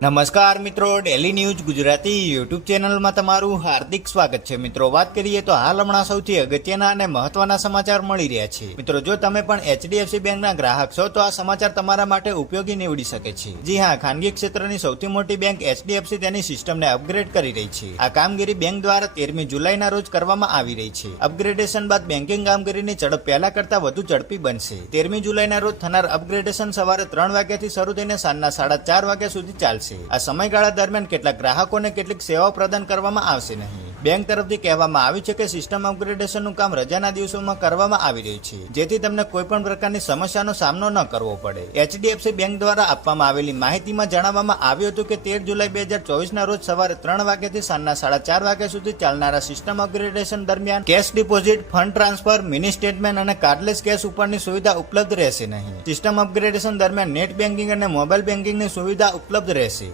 નમસ્કાર મિત્રો, daily news Gujarati YouTube ચેનલમાં તમારું હાર્દિક સ્વાગત છે. મિત્રો, વાત કરીએ તો હાલ હમણાં સૌથી અગત્યના અને મહત્વના સમાચાર મળી રહ્યા છે. મિત્રો, જો તમે પણ HDFC બેંકના ગ્રાહક છો તો આ સમાચાર તમારા માટે ઉપયોગી નીવડી શકે છે. જી હા, ખાનગી ક્ષેત્રની સૌથી મોટી બેંક HDFC તેની સિસ્ટમને અપગ્રેડ કરી રહી છે. આ કામગીરી બેંક દ્વારા 13મી જુલાઈના રોજ કરવામાં આવી રહી છે. અપગ્રેડેશન બાદ બેન્કિંગ કામગીરીની ઝડપ પહેલા કરતા વધુ ઝડપી બનશે. 13મી જુલાઈના રોજ થનાર અપગ્રેડેશન સવારે 3 વાગ્યાથી શરૂ થઈને સાંજના 4:30 વાગ્યા સુધી ચાલશે. આ સમયગાળા દરમિયાન કેટલાક ગ્રાહકોને કેટલીક સેવાઓ પ્રદાન કરવામાં આવશે નહીં. બેંક તરફથી કહેવામાં આવ્યું છે કે સિસ્ટમ અપગ્રેડેશનનું કામ રજાના દિવસોમાં કરવામાં આવી રહ્યું છે, જેથી તમને કોઈ પણ પ્રકારની સમસ્યાનો સામનો ન કરવો પડે. HDFC બેંક દ્વારા આપવામાં આવેલી માહિતીમાં જણાવવામાં આવ્યું હતું કે 13 જુલાઈ 2024ના રોજ સવારે 3 વાગ્યાથી સાંજના 4:30 વાગ્યા સુધી ચાલનારા સિસ્ટમ અપગ્રેડેશન દરમિયાન cache deposit, fund transfer, mini statement અને કાર્ડલેસ કેશ ઉપરની સુવિધા ઉપલબ્ધ રહેશે નહીં. સિસ્ટમ અપગ્રેડેશન દરમિયાન નેટ બેન્કિંગ અને મોબાઈલ બેન્કિંગની સુવિધા ઉપલબ્ધ રહેશે.